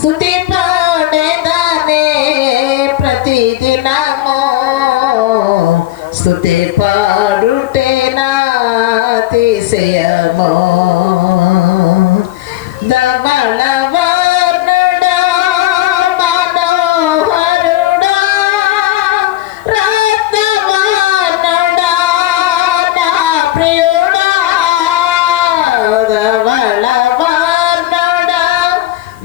స్తుతి పాడేదానే ప్రతిదినము స్తుతి పాడుటే నా అతిశయము ధవళవర్ణుడా మనోహరుడా రత్నవర్ణుడా నా ప్రియుడా ధవళవర్ణుడా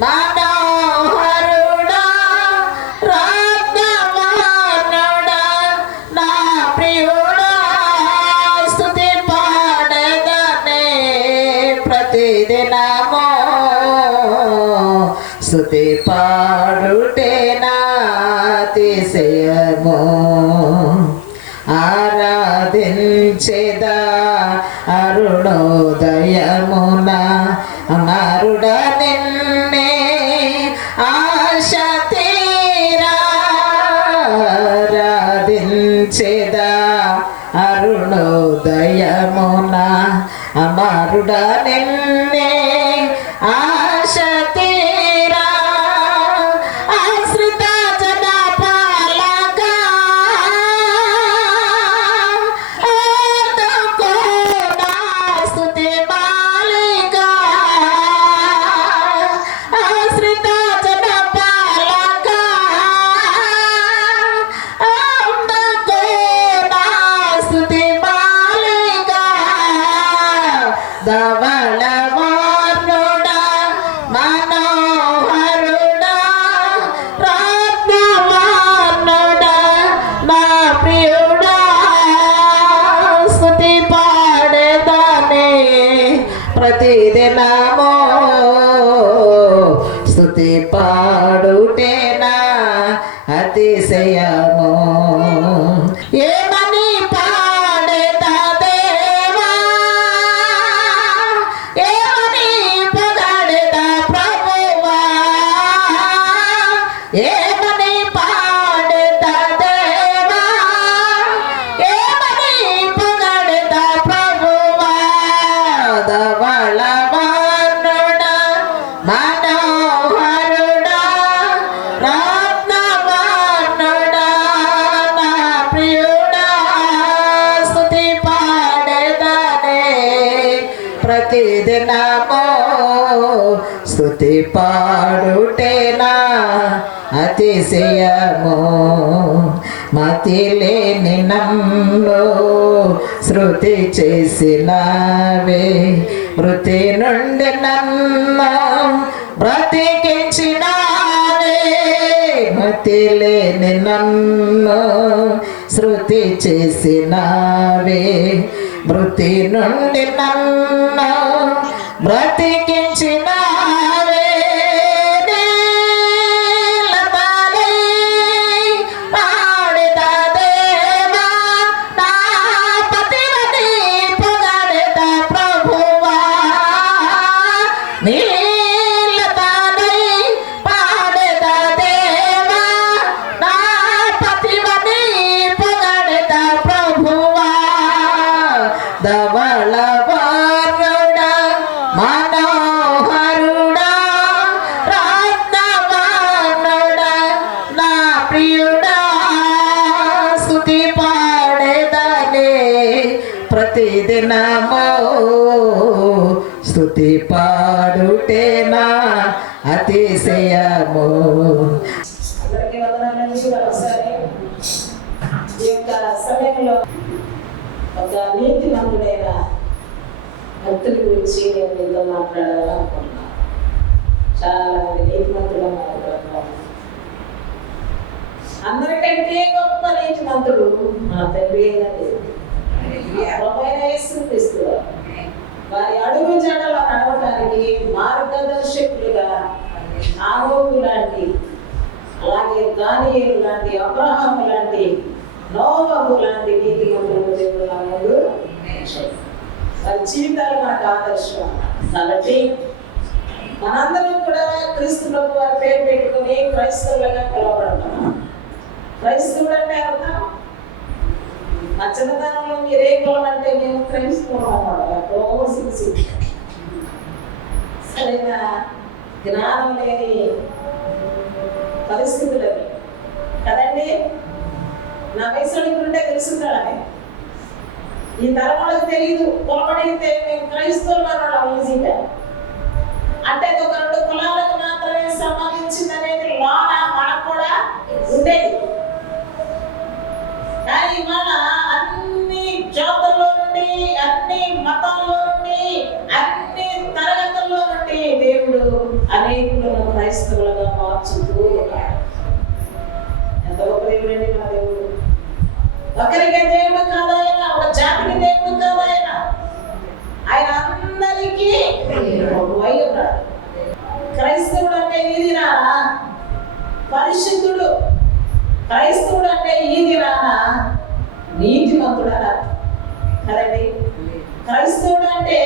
మనోహరుడా రత్నవర్ణుడా నా ప్రియుడా స్తుతి పాడేదానే ప్రతిదినము స్తుతి పాడుటే నా అతిశయము ఆరాధించేదా అరుణోదయమున అమరుడ నిన్నే ఆశ తీరా ఆరాధించేదా అరుణోదయమున అమరుడ నిన్నే ఆశ తీరా ఆశ్రిత జన పాలక ఆదుకో నా స్తుతి మాలిక ఆశ్రిత జన పాలక ఆదుకో నా స్తుతి మాలిక ధవళవర్ణుడా మనోహరుడా రత్నవర్ణుడా నా ప్రియుడా స్తుతి పాడేదానే ప్రతిదినము స్తుతి పాడుటే నా అతిశయము ఏమని పాడేదా దేవా ఏమని పొగడేదా ప్రభువా ఏమని పాడేదా దేవా ఏమని పొగడేదా ప్రభువా ధవళవర్ణుడా మనోహరుడా రత్నవర్ణుడా నా ప్రియుడా స్తుతి పాడేదానే ప్రతిదినము స్తుతి పాడుటే నా అతిశయము మతిలేని నన్ను శృతి చేసినవే మృతి నుండి నన్ను బ్రతికించినావే మతిలేని నన్ను శృతి చేసినవే మృతి నుండి నన్ను బ్రతికించినావే నీలమలై పాడెదా దేవా నా పతివని పొగడెదా ప్రభువా నీలమలై పాడెదా దేవా నా పతివని పొగడెదా ప్రభువా ధవళవర్ణుడా మనోహరుడా రత్నవర్ణుడా నా ప్రియుడా స్తుతి పాడేదానే ప్రతిదినము స్తుతి పాడుటే నా అతిశయము అందరికీ వందనాలు. ఒకసారి ఈ యొక్క సమయంలో ఒక నీతిమంతుడైన భక్తుల గురించి నేను మీతో మాట్లాడాలనుకుంటున్నాను. చాలా మంది నీతిమంతులు మాట్లాడుతున్నాను. అందరికంటే గొప్ప నీతిమంతుడు మా తండ్రి అయిన దేవుడు, ప్రభువైన యేసుక్రీస్తు వారు. వారి అడుగు జాడలో నడవడానికి మార్గదర్శకులుగా ఆమోగు లాంటి, అలాగే దానియేలు లాంటి, అబ్రహాము లాంటి, నోవహు లాంటి నీతిమంతులు దేవుడు నా ముందు వారి జీవితాలు నాకు ఆదర్శం. కాబట్టి మనందరం కూడా క్రీస్తు ప్రభు వారి పేరు పెట్టుకుని క్రైస్తవులుగా పిలువబడతాం. క్రైస్తవుడు అంటే అర్థం మా చిన్నతనంలో మీరే కులం అంటే మేము క్రైస్తవులు అన్నమాట. సరైన జ్ఞానం లేని పరిస్థితులని కదండి. నా వయసులో ఉంటే తెలుసుంటాడని ఈ తరం వాళ్ళకి తెలియదు. పొలబడితే మేము క్రైస్తవులు అన్నాడు ఈజీగా. అంటే ఒక 2 కులాలకు మాత్రమే సంబంధించింది అనేది లోన మనకు కూడా ఉండేది. కానీ ఇవాళ అన్ని జాతుల్లో నుండి, అన్ని మతాల్లో నుండి, అన్ని తరగతుల్లో నుండి దేవుడు అనేకులను క్రైస్తవులుగా మార్చుతూ ఉన్నాడు. ఎంత గొప్ప దేవుడు అండి మన దేవుడు. ఒకరికే దేవుడు కాదు ఆయన, ఒక జాతికి దేవుడు కాదు ఆయన. ఆయన అందరికీ ప్రభువై ఉన్నాడు. క్రైస్తవుడు అంటే ఈ దినాన పరిశుద్ధుడు, క్రైస్తవుడు అంటే ఈ దినాన నీతిమంతుడు అన్నారు కదండి. క్రైస్తవుడు అంటే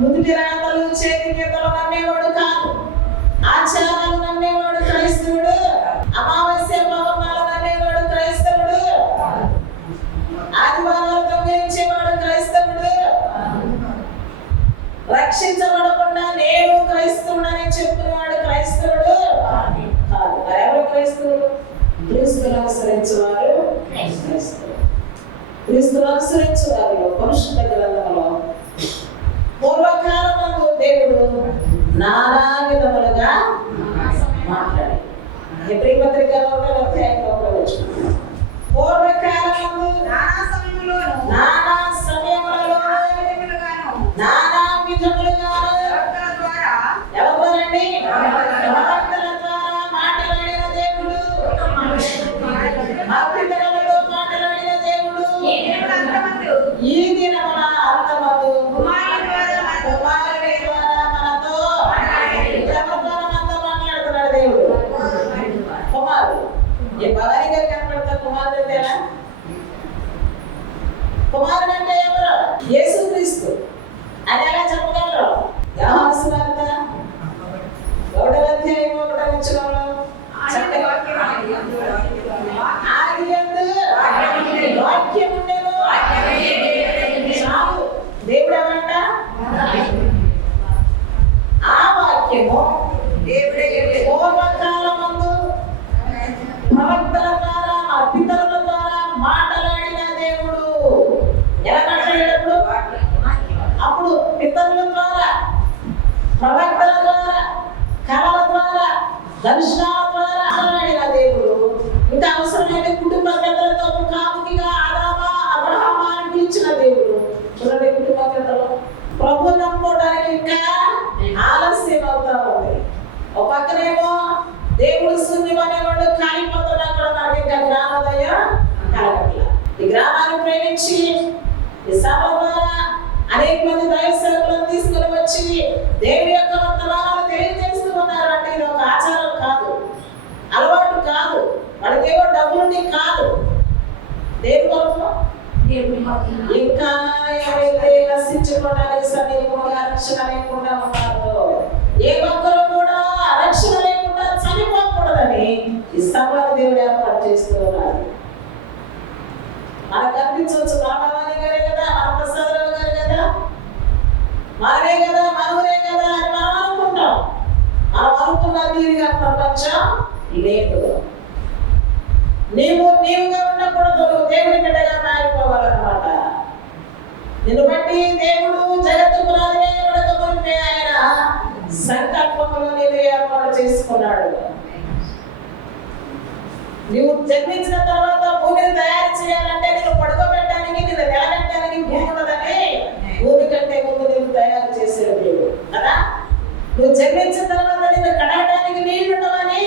ముదుటి రాతలు చేతి గీతలు నమ్మేవాడు కాదు, ఆచారాలు నమ్మేవాడు క్రైస్తవుడు, అమావాస్య పౌర్ణాలు నమ్మేవాడు క్రైస్తవుడు, ఆదివారాలు దొంగిలించేవాడు క్రైస్తవుడు, రక్షించబడకుండా నేను క్రైస్తవుడని చెప్పుకునేవాడు క్రైస్తవుడు కాదు. ఎవరు క్రైస్తవుడు? క్రీస్తును అనుసరించేవారు క్రైస్తవులు. క్రీస్తును అనుసరించేవారిలో పరిశుద్ధ గ్రంథంలో పూర్వకాలమందు దేవుడు నానా విధములుగా మాట్లాడి హెబ్రీ పత్రిక 1వ అధ్యాయంలో పూర్వకాలమందు నానా సమయములలో నానా విధములుగాను ఎవరండి ప్రవక్తల ద్వారా మాట్లాడిన దేవుడు, అపితరులతో మాట్లాడిన దేవుడు ఈ దినమున అంతమందు కుమారుని ద్వారా మనతో మనతో మాట్లాడుతున్నాడు దేవుడు. కుమారుడు ఈ భవానీ గారు కనపడతా కుమారుడు అంటే ఎలా? కుమారుడు అంటే ఎవరు? యేసుక్రీస్తు అని ఎలా చెప్పగలరు? యోహాను సువార్త 1వ అధ్యాయం 1వ వచనంలో ఆదియందు వాక్యం ఉండెను, చాలు. దేవుడు ఎవరంట? ఆ వాక్యము పూర్వకాలమందు ప్రవక్తల ద్వారా పితరుల ద్వారా మాట్లాడిన దేవుడు. ఎలా మాట్లాడేటప్పుడు? అప్పుడు పితరుల ద్వారా, ప్రవక్తల ద్వారా, కళల ద్వారా, దర్శనాల ద్వారా మాట్లాడిన దేవుడు. ఇంకా అవసరమైన కుటుంబ పెద్దలతో ముఖాముఖిగా ఆదామా అబ్రహామా అని పిలిచిన దేవుడు. చూడండి కుటుంబ పెద్దలు ప్రభు నమ్ముకోవడానికి ఇంకా ఆలస్యం అవుతా ఉంది. ఒక పక్కనేమో దేవుడు శూన్యం అనేవాడు కాలిపోతున్నా కూడా మనకి ఇంకా జ్ఞానోదయం కలగట్ల. ఈ గ్రామాన్ని ప్రేమించి ఈ సభ ద్వారా అనేక మంది దైవ సేవకులను తీసుకుని వచ్చి దేవుడి యొక్క వర్తమానాలు తెలియజేస్తూ ఉన్నారు. అంటే ఇది ఒక ఆచారం కాదు, అలవాటు కాదు, వాడికేవో డబ్బులుండి కాదు. దేవుడి కొరకు ఇంకా ఎవరైతే నశించుకోవడానికి సమీపంగా రక్షణ లేకుండా ఉన్నారో, ఏ ఒక్కరు కూడా రక్షణ లేకుండా చనిపోకూడదని ఈ సభలను దేవుడు ఏర్పాటు చేస్తూ ఉన్నారు. మనకు కనిపించవచ్చు, మన భవానీ గారే కదా, మన ప్రసాదరావు గారు కదా, మనమే కదా, మనవరే కదా అని మనం అనుకుంటాం. మనం అనుకున్న తీరుగా ప్రపంచం లేదు. నీవుగా ఉండకూడదు, దేవుడి బిడ్డగా మారిపోవాలన్నమాట. నిన్ను బట్టి దేవుడు జగత్తు పునాది వేయబడకముందే ఆయన సంకల్పంలో నేను ఏర్పాటు చేసుకున్నాడు. నువ్వు జన్మించిన తర్వాత భూమిని తయారు చేయాలంటే నేను పడుకోబెట్టడానికి, నేను నిలబెట్టడానికి భూమి ఉన్నదని భూమి కంటే ముందు నేను తయారు చేసేది దేవుడు కదా. నువ్వు జన్మించిన తర్వాత నేను కడగడానికి నీళ్లుండవని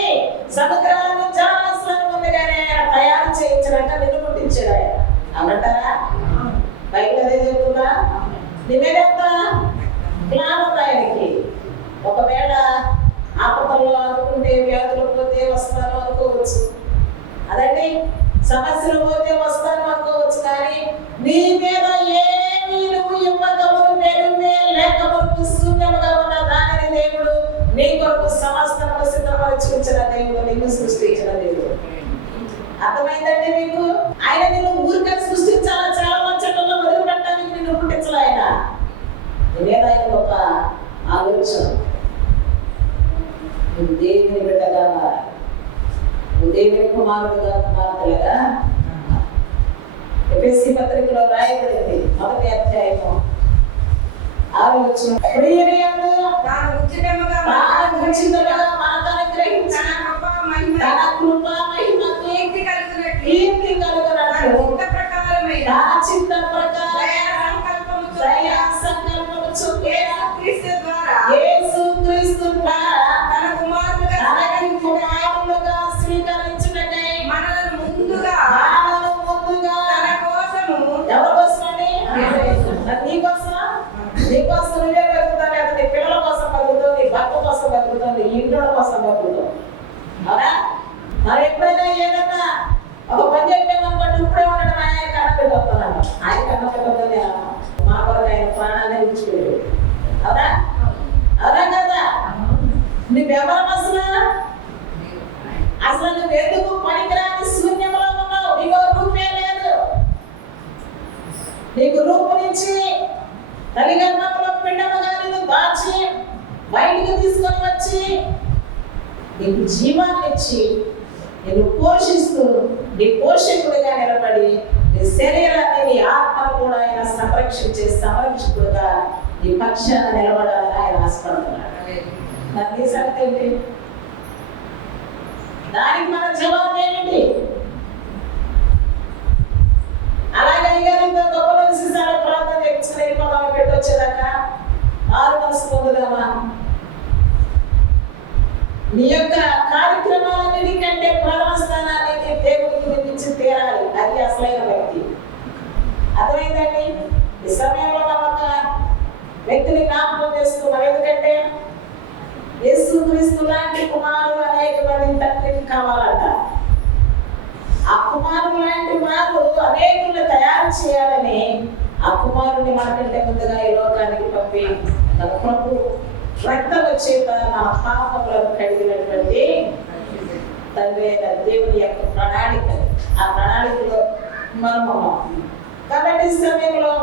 సముద్రాలను జలరాశులను ముందుగానే ఆయన తయారు చేయించినట్ట నిన్ను పుట్టించాడు ఆయన. అవునంటారా? బైబిల్ అదే చెప్తుందా? నీ మీదంత ప్లాన్ ఉంది ఆయనకి. ఒకవేళ ఆపదల్లో అనుకుంటే వ్యాధులు పోతే వస్తాను అనుకోవచ్చు, అదండి సమస్యలు పోతే వస్తాను అనుకోవచ్చు. కానీ నీ మీద ఏమీ నువ్వు ఇవ్వకమును మెరుమే లేకమును శూన్యముగా ఉన్న దానిని దేవుడు నీ కొరకు సమస్తము సిద్ధపరిచి ఉంచిన దేవుడు, నిన్ను సృష్టించిన దేవుడు. అర్థమైందండి మీకు? ఆయన నిన్ను ఊరికే సృష్టించాలా, చాలా మంచంలో వదిలిపెట్టడానికి నిన్ను పుట్టించాలి. ఆయన నీ మీద ఆయన ఒక ఆలోచన. దేవుని బిడ్డగా మారాలి. నువ్వు దేవుని కుమారుడుగా కుమార్తెలుగా. ఎఫెసీ పత్రికలో రాయబడింది 1వ అధ్యాయము 6వ వచనం. ప్రియని యందు తాను ఉచితముగా మనకు అనుగ్రహించిన తన కృప మహిమకు కీర్తి కలుగునట్లు కీర్తి కలుగునట్లు తన చిత్త ప్రకారమైన తన చిత్త ప్రకారం దయా సంకల్పము చొప్పున యేసుక్రీస్తు ద్వారా యేసుక్రీస్తు ద్వారా తన కుమారులుగా స్వీకరించుటకై మనలను ముందుగా తన కోసము ఎవరి కోసమండి? నీకోసమా? నీకోసం నువ్వే బతుకుతావు, లేదా నీ పిల్లల కోసం బతుకుతావు, నీ భర్త కోసం బతుకుతావు, నీ ఇంట్లో కోసం బతుకుతావు. అవునా? మరి ఎప్పుడైనా ఏదన్నా ఒక పని చెప్పామనుకోండి, ఇప్పుడే ఉండడం ఆయన కన్నపెట్టి వస్తున్నాను. ఆయన కన్నపెట్టదని మా కొరకు ఆయన ప్రాణాన్ని విడిచిపెట్టాడు. అవునా? అవునా కదా? నువ్వెవరం అసలు నువ్వు ఎందుకు పనికిరాని శూన్యంలో ఉన్నావు? నీకు రూపే లేదు. నీకు రూపునిచ్చి తల్లి గర్భంలో పిండముగా నిన్ను దాచి బయటికి తీసుకొని వచ్చి నీకు జీవాన్ని ఇచ్చి నిన్ను పోషిస్తూ నీ పోషకుడిగా నిలబడి నీ శరీరాన్ని నీ ఆత్మను కూడా ఆయన సంరక్షించే సంరక్షకుడుగా నీ పక్షాన నిలబడాలని ఆయన ఆశపడుతున్నాడు. దానికి సంగతి ఏంటి? దానికి మన జవాబు ఏమిటి? అలాగే గారితో గొప్ప శిశాలు ప్రార్థన చేయించుకుని వెళ్ళిపోదామా? పెట్టొచ్చేదాకా ఆరు మనసు పొందుదామా? నీ యొక్క కార్యక్రమాలన్నిటికంటే ప్రథమ స్థానాన్ని దేవుడికి విధించి తీరాలి. అది అసలైన వ్యక్తి. అర్థమైందండి? ఈ సమయంలో మనం ఒక వ్యక్తిని జ్ఞాపకం చేసుకున్నాం. ఎందుకంటే యేసుక్రీస్తు లాంటి కుమారుడు అనేక మంది తండ్రికి కావాలంట. ఆ కుమారుడు లాంటి వారు అనేకులను తయారు చేయాలని ఆ కుమారుని మనకంటే ముందుగా ఈ లోకానికి పంపి తన ప్రభు రక్తం చేత మన పాపములను కడిగినటువంటి తండ్రి అయిన దేవుని యొక్క ప్రణాళిక. ఆ ప్రణాళికలో మనం ఉన్నాం. కాబట్టి ఈ సమయంలో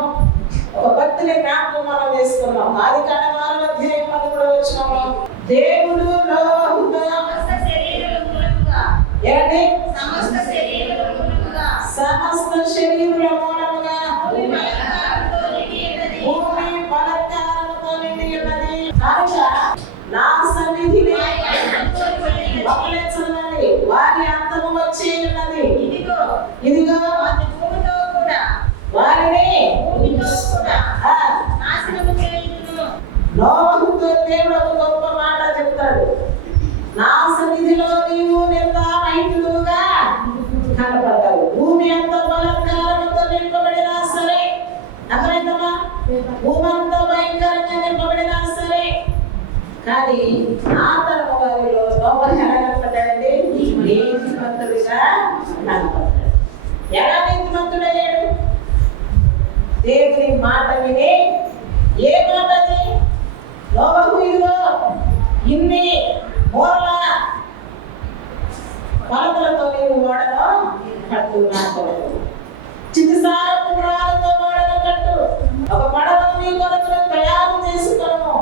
ఒక భక్తిని జ్ఞాపకం మనం వేసుకున్నాం. ఆదికాండం 6వ అధ్యాయం 13వ వచనంలో దేవుడు నోహుతో ఏంటి? సమస్త శరీరుల మూలముగా భూమి బలత్కారముతో నిండి ఉన్నది కనుక నా సన్నిధిని చదవండి. వారి అంతము వచ్చి ఉన్నది. ఇదిగో వారిని నోహుతో దేవుడు ఒక గొప్ప మాట చెప్తాడు. నా సన్నిధిలో నీవు నిర్దారహితుడుగా కనపడతావు. భూమి అంత బలత్కారంతో నింపబడినా సరే, అర్థమైందమ్మా? భూమి అంత భయంకరంగా నింపబడినా సరే, కానీ ఆ తరము వారిలో నోహు ఎలా కనపడ్డాడండి? నీతిమంతుడిగా కనపడ్డాడు. ఎలా నీతిమంతుడయ్యాడు? దేవుని మాట విని. ఏ మాట అది? నోహు ఇదిగో ఇన్ని మూల కొలతలతో నీవు ఓడను కట్టు, నాకు చితిసార పురాలతో ఓడను కట్టు. ఒక పడవను నీ కొరకు తయారు చేసుకొను.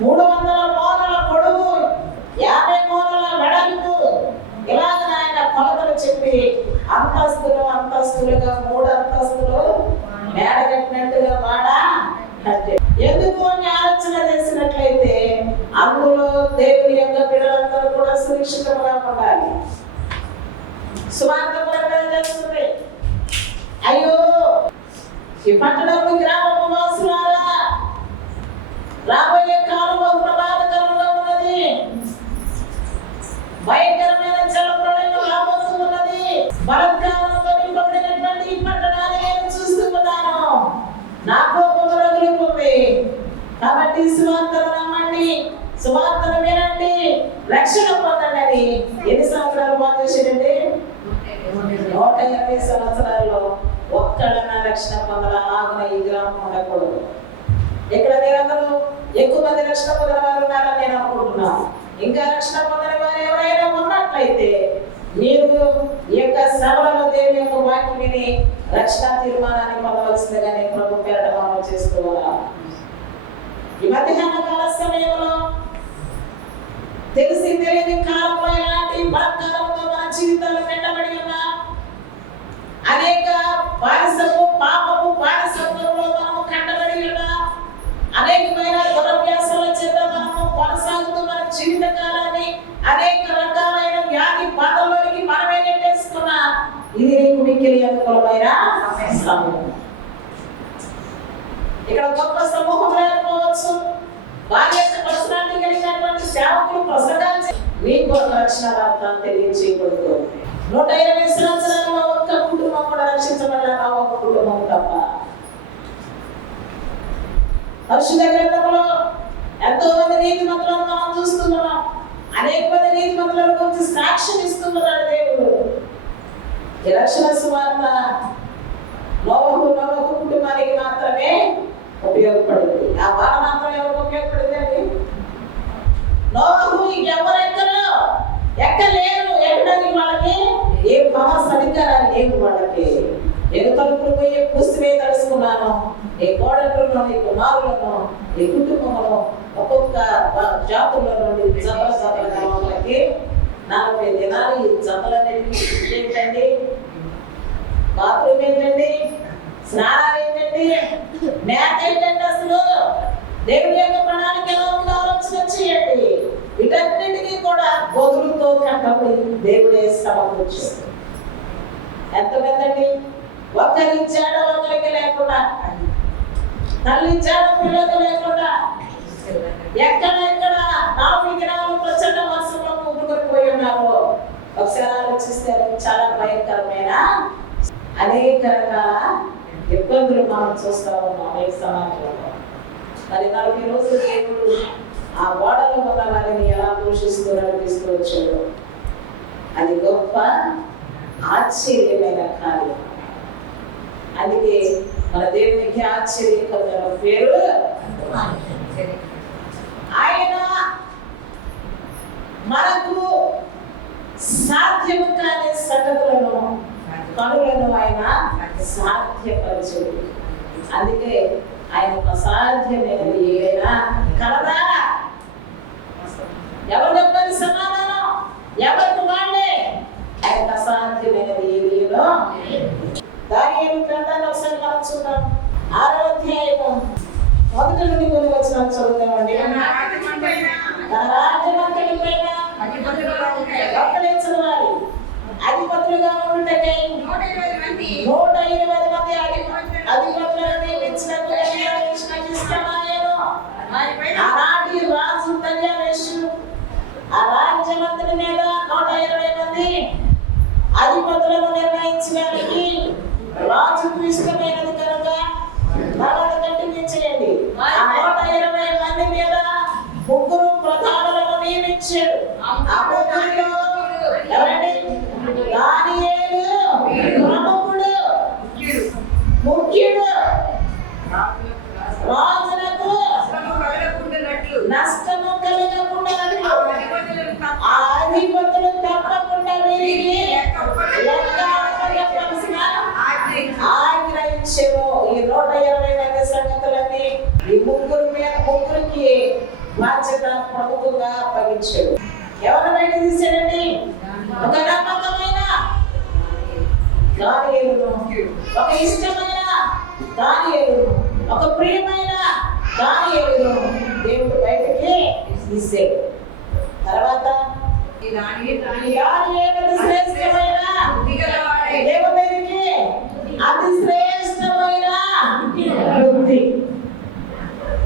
300 మూరల పొడవు, 50 మూరల వెడల్పు, ఇలాగ ఆయన కొలతలు చెప్పి అంతస్తులుగా 3 అంతస్తులు మేడ కట్టినట్టుగా వాడ కట్టే. ఎందుకు అని ఆలోచన చేసినట్లయితే అందులో దేవుని యొక్క బిడ్డలందరూ కూడా సురక్షితంగా ఉండాలి. సువార్త ప్రకటన చేస్తుంది. అయ్యో ఈ పట్టణము గ్రామము వాసులారా, రాబోయే కాలం బహు ప్రమాదకరంగా ఉన్నది. భయంకరమైన జల ప్రళయం రాబోతున్నది. బలత్కారంతో నింపబడినటువంటి ఈ పట్టణాన్ని నేను చూస్తున్నాను. నా కోపం రగులుకుంది. కాబట్టి సువార్తను నమ్మండి, సువార్తను వినండి, రక్షణ పొందండి అని ఎన్ని సంవత్సరాలు బాధేసాడండి? 120 సంవత్సరాల్లో ఒక్కడన్నా రక్షణ పొందాలన్న ఈ గ్రామం ఉండకూడదు. ఇక్కడ మీరందరూ ఎక్కువ మంది రక్షణ పొందిన వారు ఉన్నారని నేను అనుకుంటున్నాను. ఇంకా రక్షణ పొందని వారు ఎవరైనా ఉన్నట్లయితే మీరు ఈ యొక్క సభలలో దేవుని యొక్క వాక్యం విని రక్షణ తీర్మానాన్ని పొందవలసిందిగా నేను ప్రభు పేరట మనం చేసుకోవాలా. ఈ మధ్యాహ్న కాల సమయంలో తెలిసి తెలియని కాలంలో ఎలాంటి బలత్కారంతో మన జీవితాలు వెంటబడి ఉన్నా అనేక బానిసపు పాపము బానిసత్వంలో మనము కట్టబడి ఉన్నా అనేకమైన దురభ్యాసాల చేత మనము కొనసాగుతూ మన జీవిత కాలాన్ని అనేక రకాలైన వ్యాధి బాధల్లోనికి మనమే నెట్టేసుకున్నా ఇది నీకు మిక్కిలి అనుకూలమైన సమయం. ఇక్కడ గొప్ప సమూహం లేకపోవచ్చు, వారి యొక్క పర్సనాలిటీ కలిగినటువంటి సేవకులు ప్రసంగాలు మీకు ఒక రక్షణ వార్త తెలియజేయబడుతుంది. 120 సంవత్సరాలలో ఒక్క కుటుంబం కూడా రక్షించబడ్డారు, ఒక్క కుటుంబం తప్ప. పరిశుద్ధ గ్రంథంలో ఎంతో మంది నీతిమంతులను మనం చూస్తున్నాం. అనేక మంది నీతిమంతుల గురించి సాక్ష్యం ఇస్తున్నాడు దేవుడు. ఈ రక్షణ సువార్త నోవహు కుటుంబానికి మాత్రమే ఉపయోగపడింది. ఆ బాధ మాత్రం ఎవరికి ఉపయోగపడింది అండి? నోవహు ఇంకెవరు ఎక్కలేరు. ఎక్కడానికి వాళ్ళకి ఏ పవర్ సరిగ్గా లేవు. వాళ్ళకి నేను తలుపులు పోయి పుస్తమే తెలుసుకున్నాను. నీ కోడళ్ళను, నీ కుమారులను, నీ కుటుంబంలో ఒక్కొక్క జాతుల నుండి జతల వాళ్ళకి 40 దినాలు ఈ జతలన్నిటికీ ఏంటండి? బాత్రూమ్ ఏంటండి? స్నానాలు ఏంటండి? మేత ఏంటండి? అసలు దేవుడి యొక్క ప్రణాళిక ఎలా ఉందో ఆలోచన చేయండి. వీటన్నిటికీ కూడా గోధులతో కట్టబడి దేవుడే సమకూర్చాడు. ఎంతమంది అండి? ఒకరి జాడ ఒకరికి లేకుండా, తల్లి జాడ పిల్లలకు లేకుండా, ఎక్కడ 40 దినాలు ప్రచండ వర్షంలో ముగ్గురిపోయి ఉన్నారు. ఒకసారి ఆలోచిస్తే చాలా భయంకరమైన అనేక రకాల ఇబ్బందులు మనం చూస్తూ ఉన్నాం ఈ సమాజంలో. మరి 40 రోజులు దేవుడు ఆ ఓడలో ఉన్న వారిని ఎలా పోషిస్తూ నడిపిస్తూ వచ్చాడు. అది గొప్ప ఆశ్చర్యమైన కార్యం. అందుకే మన దేవునికి ఆశ్చర్యకరమైన పేరు. ఆయన మనకు సాధ్యము కాని సంగతులను పనులను ఆయన సాధ్యపరచుడు. అందుకే ఆయన అసాధ్యమైనది ఏదైనా కలదా? ఎవరు చెప్పని సమాధానం ఎవరికి వాళ్ళే. ఆయన అసాధ్యమైనది ఏదో. దానియేలు గ్రంథాన్ని ఒకసారి మనం చూద్దాం. 6వ అధ్యాయము 1 నుండి 3 వచనాలు చదువుతామండి. తన రాజ్యమంతటి పైన ఒక్కడే చదవాలి. అధిపతులుగా ఉండుటకై 120 మంది అధిపతులను నియమించినట్టు ఇష్టమాయను. ఆనాటి రాజు దర్యావేషు ఆ రాజ్యమంతటి మీద 120 మంది అధిపతులను నిర్ణయించడానికి రాజుకు ఇష్టమైనది కనుక తర్వాత కంటిన్యూచేయండి. ఆ 120 మంది మీద 3 ప్రధానులను నియమించాడు. ఆ 3లో ఎవరండి? దానియేలు ప్రముఖుడు, ముఖ్యుడు. రాజులకు నష్టము కలగకుండా ఆ అధిపతులు తప్పకుండా వీరికి ఆగ్రహించెను. ఈ 120 మంది సంగతులన్నీ ఈ ముగ్గురికి బాధ్యత ప్రముఖంగా అప్పగించాడు. ఎవరు బయట తీసాడండి? ఒక నమ్మకమైన దానియేలును, ఒక ఇష్టమైన దానియేలును, ఒక ప్రియమైన దానియేలును దేవుడు బయటకి తీసాడు. తర్వాత శ్రేష్టమైన దేవుడికి అతి శ్రేష్టమైన బుద్ధి.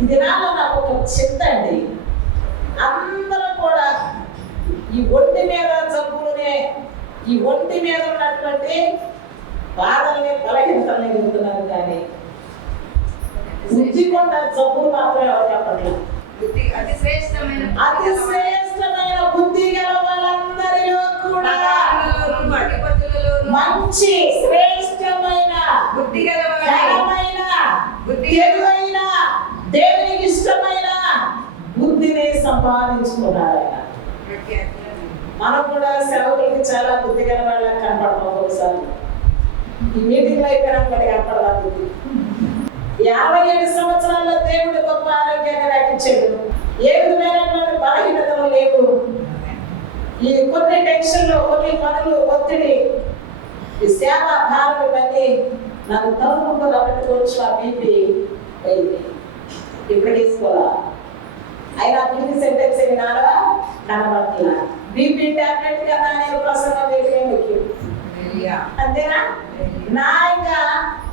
ఇది నాలో నాకు ఒక చింత అండి. అందరూ కూడా ఈ ఒంటి మీద జబ్బులనే, ఈ ఒంటి మీద ఉన్నటువంటి బాధల్ని బలహీనతల్ని ఎదుగుతున్నారు, కానీ బుద్ధి కొండ జబ్బులు మాత్రం ఎవరు చెప్పట్లేదు. అతి శ్రేష్టమైన బుద్ధి గల వాళ్ళందరిలో కూడా మంచి శ్రేష్టమైన బుద్ధి ఘనమైన తెలివైన దేవునికి ఇష్టమైన బుద్ధిని సంపాదించుకున్నారు ఆయన. మనం కూడా సేవకులకి చాలా బుద్ధి గల వాళ్ళ కనపడతాం. ఒకసారి ఈ మీటింగ్ అయిపోయినా మనకి కనపడదా బుద్ధి? 57 సంవత్సరాల్లో దేవుడు గొప్ప ఆరోగ్యాన్ని నాకు ఇచ్చాడు. ఏ విధమైనటువంటి బలహీనతలు లేవు. ఈ కొన్ని టెన్షన్లు, కొన్ని పనులు, ఒత్తిడి, ఈ సేవ భారం ఇవన్నీ నాకు తలుపుకు రవ్వట్టుకోవచ్చు. ఆ బీపీ అయింది ఇప్పుడు తీసుకోవాలా అయినా బీపీ సెంటెన్స్ వినాలా కనబడుతున్నా. బీపీ టాబ్లెట్ కన్నా నేను ప్రసంగం వేయడమే ముఖ్యం. అంతేనా? నా ఇంకా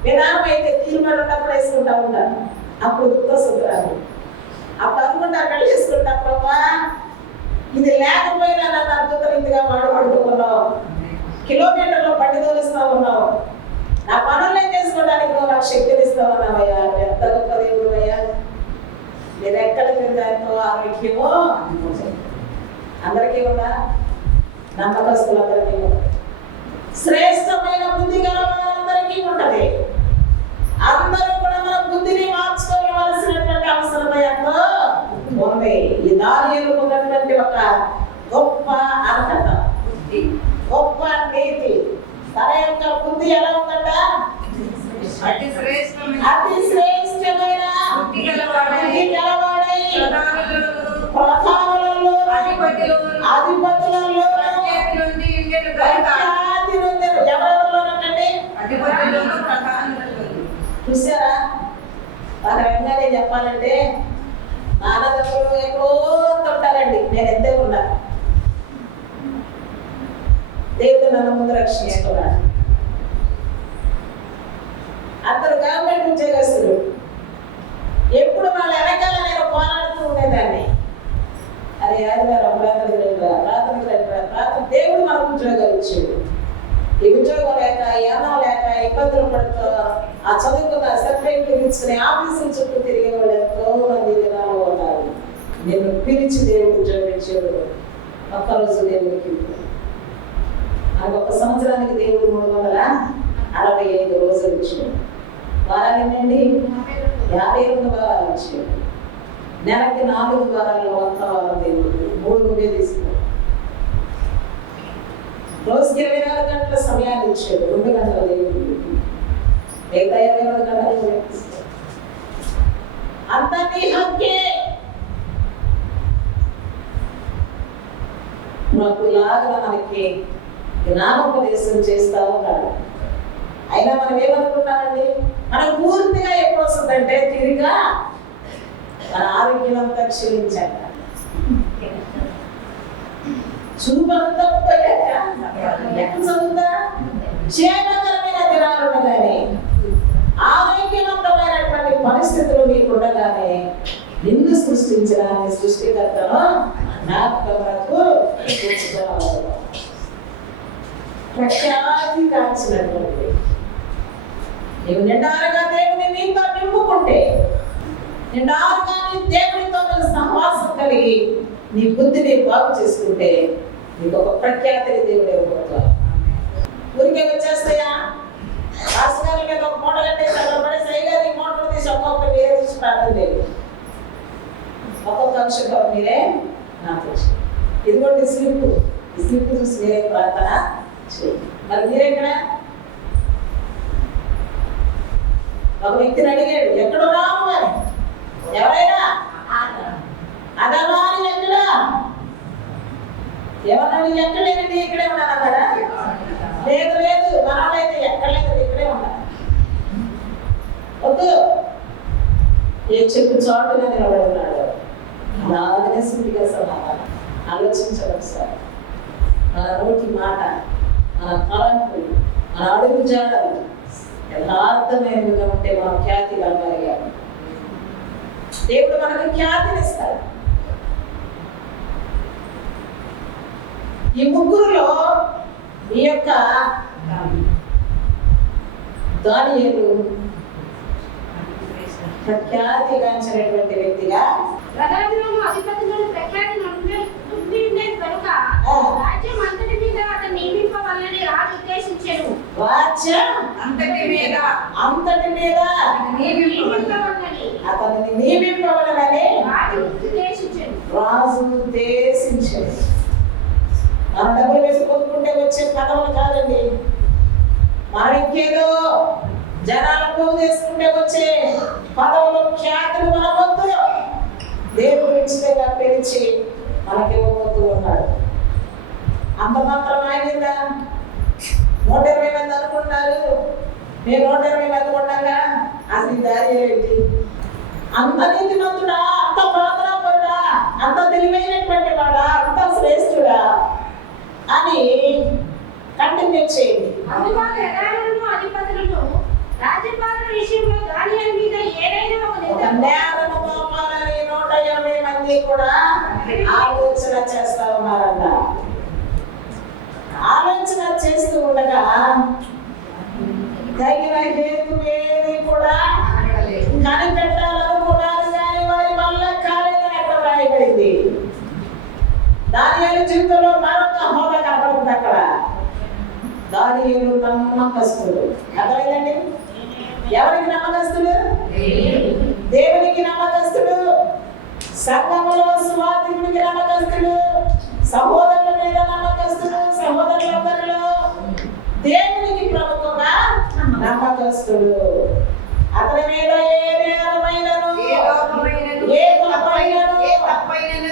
విధానం అయితే తీరుబడి ఉన్నప్పుడు వేసుకుంటా ఉంటాను. అప్పుడు గుర్తొస్తుంటాను. అప్పుడు అనుకుంటా పెళ్లి చేసుకుంటా, ప్రభా ఇది లేకపోయినా నన్ను అద్భుతరీతిగా వాడుకుంటున్నావు. కిలోమీటర్లో బండి తోలిస్తా ఉన్నావు. నా పనులే చేసుకోవడానికి నువ్వు నాకు శక్తిని ఇస్తా ఉన్నావయ్యా. ఎంత గొప్ప దేవుడు అయ్యా. మీరు ఎక్కడ తిందాంతో ఆరోగ్యమో అందరికీ ఉందా? నమ్మకస్తులందరికీ ఉందా? శ్రేష్టమైన బుద్ధి గల వారందరికీ ఉంటది. అందరూ కూడా మన బుద్ధిని మార్చుకోవలసినటువంటి అవసరం ఎంతో ఉంది. ఈ దానిలో ఉన్నటువంటి ఒక గొప్ప అర్హత, గొప్ప నీతి. తన యొక్క బుద్ధి ఎలా ఉందంట? అతి శ్రేష్టమైన బుద్ధి గలవాడై ప్రధానులలో అధిపతులలో ప్రఖ్యాతి నొందెను. ఎవరెవరిలోనండి? చూసారా? ఒక రకంగానే చెప్పాలంటే నాన్నదమ్ములు ఎక్కడో ఉంటారండి. నేను ఎంతే ఉన్నా. దేవుడు నన్ను ముందు రక్షించుకున్నాడు. అందరు గవర్నమెంట్ ఉద్యోగస్తులు. ఎప్పుడు వాళ్ళ వెనకాల నేను పోరాడుతూ ఉండేదాన్ని. అది ఆదివారం ప్రార్థన దేవుడు మనకు ఉద్యోగాలు ఇచ్చాడు. ఈ ఉద్యోగం లేక, ఈ అన్నం లేక ఇబ్బందులు పడుతూ ఆ చదువుకున్న సర్టిఫికెట్లు తీసుకుని ఆఫీసుల చుట్టూ తిరిగే వాళ్ళు ఎంతో మంది దినాలు ఉన్నారు. నేను పిలిచి దేవుడు ఉద్యోగం ఇచ్చాడు. ఒక్కరోజు దేవుడికి నాకు ఒక సంవత్సరానికి దేవుడు 365 రోజులు ఇచ్చాడు. వారాలు ఏంటండి? 52 వారాలు ఇచ్చాడు. నెలకి 4 వారాల్లో 100 వారం దేవుడు 3 నువ్వే తీసుకో. రోజుకి 24 గంటల సమయాన్ని ఇచ్చాడు. 2 గంటల దేవుడు మిగతా 22 గంటలు తీసుకో. అంత నీ హక్కే. నాకు లాగా మనకి జ్ఞానోపదేశం చేస్తా ఉన్నాడు. అయినా మనం ఏమనుకుంటామండి? మనం పూర్తిగా ఎప్పుడు వస్తుందంటే తిరిగా మన ఆరోగ్యం అంతా క్షీణించాక, చూపంతా పోయాక ఎక్కడ చదువుతా క్షేమకరమైన దినాలు ఉండగానే, ఆరోగ్యవంతమైనటువంటి పరిస్థితులు నీకు ఉండగానే నిన్ను సృష్టించిన సృష్టికర్తను జ్ఞాపకమునకు ప్రఖ్యాతి కాల్చినటువంటి నీవు నిండారుగా దేవుని నీతో నింపుకుంటే, నిండారుగా నీ దేవునితో నువ్వు సహవాసం కలిగి నీ బుద్ధిని బాగు చేసుకుంటే నీకు ఒక ప్రఖ్యాతిని దేవుడే ఇవ్వబోతాడు. ఊరికే వచ్చేస్తాయా? రాష్ట్రాల మీద ఒక మూట కట్టేసి అక్కడ పడేసి అయ్యారు ఈ మూటలు తీసి ఒక్కొక్క మీరే చూసి ప్రార్థన లేదు. ఒక్కొక్క అంశంలో మీరే నాకు ఇదిగోండి స్లిప్, ఈ స్లిప్ చూసి మీరే ప్రార్థన చేయండి. మరి మీరెక్కడ? ఒక వ్యక్తిని అడిగాడు, ఎక్కడున్నావు అని. ఎవరైనా అదమాని ఎక్కడ? ఏమన్నాడు? ఎక్కడ లేదండి, ఇక్కడే ఉన్నాను అన్నాడా? లేదు లేదు, మనోళ్ళైతే ఎక్కడ లేదు, ఇక్కడే ఉన్నారు. వద్దు, ఏ చెప్పు చాటుగా నిలబడి ఉన్నాడు. అలాగనే సూటిగా సమాధానం. ఆలోచించడం సార్. మన నోటి మాట, మన తలంపు, మన అడుగు జాడలు యథార్థమైనవిగా ఉంటే మనం ఖ్యాతి కలగలిగాము. దేవుడు మనకు ఖ్యాతిని ఇస్తాడు. ఈ ముగ్గురులో ఈ యొక్క దానియేలు ప్రఖ్యాతిగాంచినటువంటి వ్యక్తిగా అంతటి మీద అతనిని నియమింపవలనని రాజు ఉద్దేశించాడు. మన డబ్బులు వేసి కొనుక్కుంటే వచ్చే పదవులు కాదండి. మనం ఇంకేదో జనాలు పోగు చేసుకుంటే వచ్చే పదవులు, ఖ్యాతులు మన వద్దు. దేవుడు ఉచితంగా పిలిచి మనకి ఇవ్వబోతూ ఉన్నాడు. పడిందా? 120 మంది అనుకుంటున్నారు, మేము 120 మంది ఉండగా అసలు ఈ దారి ఏంటి? అంత నీతిమంతుడా, అంత ప్రార్థనాపరుడా, అంత తెలివైనటువంటి వాడా, అంత శ్రేష్ఠుడా అని కంటిన్యూ చేయండి. అందువల్ల ఎడారులను అధిపతులను రాజ్యపాలన విషయంలో దానియేలు మీద ఏదైనా ఒక నేరము మోపాలని 120 మంది కూడా ఆలోచన చేస్తా ఉన్నారంట. ఆలోచన చేస్తూ ఉండగా తగిన హేతు ఏది కూడా కనిపెట్టాలనుకున్నారు కానీ వారి వల్ల కాలేదని అక్కడ రాయబడింది. దానియేలు జీవితంలో మరొక హోదా కనపడుతుంది అక్కడ. దానియేలు నమ్మకస్తుడు. అర్థమైందండి? ఎవరికి నమ్మకస్తుడు? దేవునికి నమ్మకస్తుడు, సంఘములో సువార్తికుడికి నమ్మకస్తుడు, సహోదరుల మీద నమ్మకస్తుడు, సహోదరులందరిలో దేవునికి ప్రముఖంగా నమ్మకస్తుడు. అతని మీద ఏ నేరమైనను ఏ తప్పైనను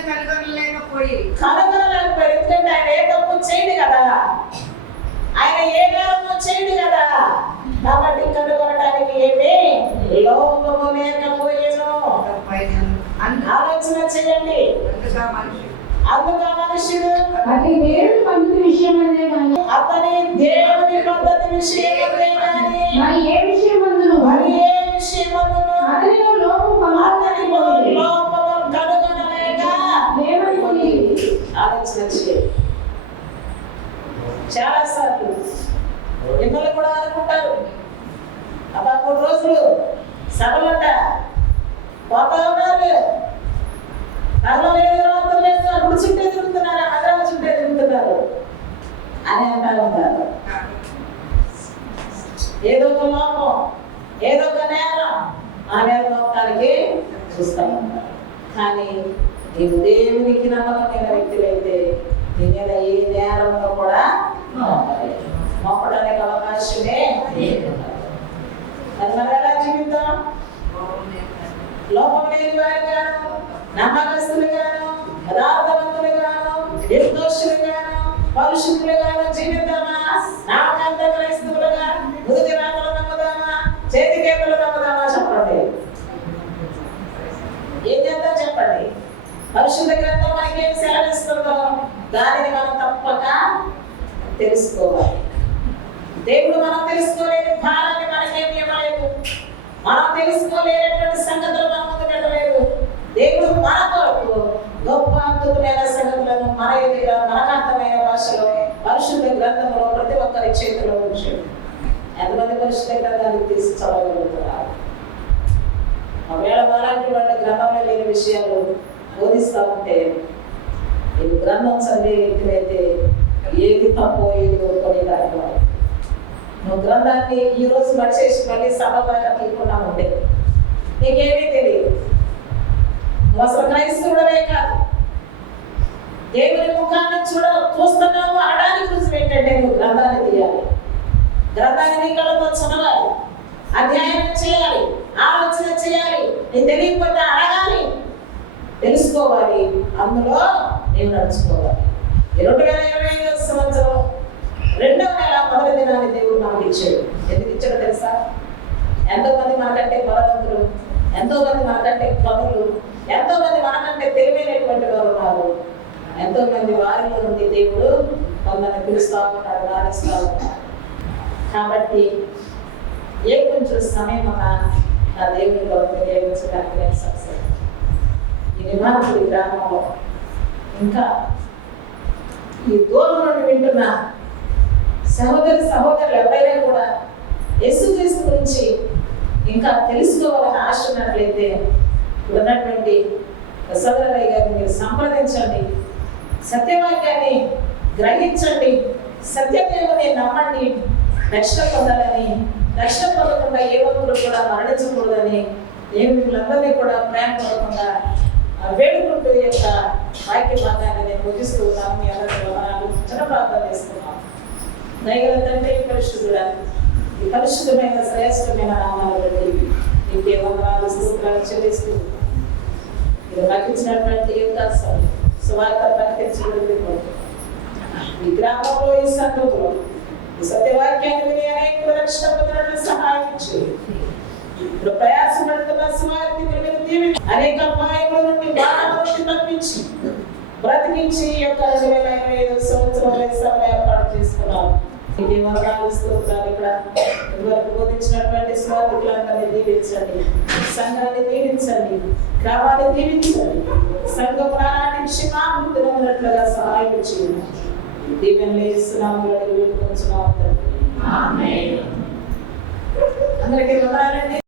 కనుగొనలేకపోయారు. ఎందుకంటే ఆయన ఏ తప్పు చేయడు కదా, ఆయన ఏ నేరము చేయడు కదా, కాబట్టి కనుగొనడానికి ఏమీ లోపము లేకపోయేను. ఆలోచన చేయండి. అందుగా మనుషుడు అతని దేవుని పద్ధతి విషయమనే గాని అతని దేవుని పద్ధతి విషయమనే గాని మరి ఏ విషయమందును అతనిలో లోపము కనుగొనలేక దేవుని ఆలోచన చేయండి. చాలా సార్లు మిమ్మల్ని కూడా అనుకుంటారు, అబ్బా 3 రోజులు సభలంట పోతా ఉన్నారు, నగలో లేదు, రాత్రులు లేదు, అప్పుడు చుట్టే తిరుగుతున్నారు, నగరాల చుట్టే తిరుగుతున్నారు అని అంటా ఉంటారు. ఏదో ఒక లోపం, ఏదో ఒక నేరం ఆ నేరం లోపానికి చూస్తూ ఉంటారు. కానీ నీవు దేవునికి నమ్మకమైన వ్యక్తులైతే నీ మీద ఏ నేరంలో కూడా మోపడానికి అవకాశమే లేదు. మరి మనం ఎలా జీవిద్దాం? లోపం లేని వారిగాను, నమ్మకస్తులుగాను, యథార్థవంతులుగాను, నిర్దోషులుగాను, పరిశుద్ధులుగాను జీవిద్దామా? నామకాంత క్రైస్తవులుగా ముదుటి రాతలు నమ్ముదామా? చేతికేతలు నమ్ముదామా? చెప్పండి. ఏం చేద్దాం చెప్పండి. పరిశుద్ధ గ్రంథం మనకి ఏం సెలవిస్తుందో దానిని మనం తప్పక తెలుసుకోవాలి. దేవుడు మనం తెలుసుకోలేని భారాన్ని మనకేమి ఇవ్వలేదు, మనం తెలుసుకోలేనటువంటి సంగతులు మన ముందు పెట్టలేదు. దేవుడు మన కొరకు గొప్ప అద్భుతమైన సంగతులను మన ఎదుట మనకు అర్థమైన భాషలో పరిశుద్ధ గ్రంథంలో ప్రతి ఒక్కరి చేతిలో ఉంచాడు. ఎంతమంది పరిశుద్ధ గ్రంథాన్ని తీసి చదవగలుగుతున్నారు? ఒకవేళ అలాంటి వాళ్ళ గ్రంథంలో లేని విషయాలు బోధిస్తూ ఉంటే ఇది గ్రంథం చదివే వ్యక్తులైతే ఏది తప్పో ఏది ఒప్పుకొని కాదు. నువ్వు గ్రంథాన్ని ఈ రోజు మర్చేసి మళ్ళీ సభ బాగా తీయకుండా ఉంటే నీకేమీ తెలియదు. నువ్వు అసలు క్రైస్తవుడవే కాదు, దేవుని ముఖాన్ని చూస్తున్నావు అనడానికి రుజువు ఏంటంటే నువ్వు గ్రంథాన్ని తీయాలి, గ్రంథాన్ని నీ కళ్ళతో చదవాలి, అధ్యయనం చేయాలి, ఆలోచన చేయాలి, నీకు తెలియకపోతే అడగాలి, తెలుసుకోవాలి, అందులో నీవు నడుచుకోవాలి. 2025 సంవత్సరం 2వ నెల మొదటి దినాన్ని దేవుడు మనకి ఇచ్చాడు. ఎందుకు ఇచ్చాడో తెలుసా? ఎంతో మంది మనకంటే బలవంతులు, ఎంతో మంది మనకంటే పనులు, ఎంతో మంది మనకంటే తెలివైనటువంటి వారు ఉన్నారు. ఎంతో మంది వారిలో నుండి దేవుడు కొందరిని పిలుస్తూ ఉంటాడు, రాణిస్తూ ఉంటాడు. కాబట్టి ఏ కొంచెం సమయం నా దేవుని తెలియజేయడానికి నేను సక్సెస్. ఈ నిమార్పుడి గ్రామంలో ఇంకా ఈ దూరం నుండి వింటున్న సహోదరులు ఎవరైనా కూడా యేసుక్రీస్తు గురించి ఇంకా తెలుసుకోవాలని ఆశ ఉన్నట్లయితే ఉన్నటువంటి సోదరయ్య గారిని మీరు సంప్రదించండి, సత్యవాక్యాన్ని గ్రహించండి, సత్యదేవుని నమ్మండి, రక్షణ పొందాలని, రక్షణ పొందకుండా ఏ ఒక్కరు కూడా మరణించకూడదని నేను మిమ్మల్ని కూడా ప్రేమపూర్వకంగా వేడుకుంటూ ఈ యొక్క వాక్య భాగాన్ని నేను ముగిస్తూ ఉన్నాను. మీ అందరికీ వందనాలు, చిన్న ప్రార్థన చేస్తున్నాను. దయగల తండ్రి, పరిశుద్ధుడా, ఈ పరిశుద్ధమైన శ్రేష్టమైన నామాలు బట్టి నీకే వందనాలు, స్తోత్రాలు చెల్లిస్తూ ఇది నాకు ఇచ్చినటువంటి యొక్క సువార్త ప్రకటించడం ఈ గ్రామంలో ఈ సంఘంలో ఈ సత్యవాక్యాన్ని విని అనేక రక్షణ పొందడానికి సహాయం చేయండి. ఇప్పుడు ప్రయాసపడుతున్న సువార్తిని మీరు దీవించి అనేక అపాయముల నుండి బాధల నుండి తప్పించి బ్రతికించి ఈ యొక్క 2025 సంవత్సరం సభ ఏర్పాటు చేసుకున్నాం. ఇది వందనాలు స్తోత్రాలు. ఇక్కడ ఇదివరకు బోధించినటువంటి స్వార్థులందరినీ దీవించండి, సంఘాన్ని దీవించండి, గ్రామాన్ని దీవించండి, సంఘం నాటి క్షమాభివృద్ధి ఉన్నట్లుగా సహాయం చేయండి. దీవెనలు ఇస్తున్నాము, వేడుకొంచున్నాము. అందరికీ వందనాలండి.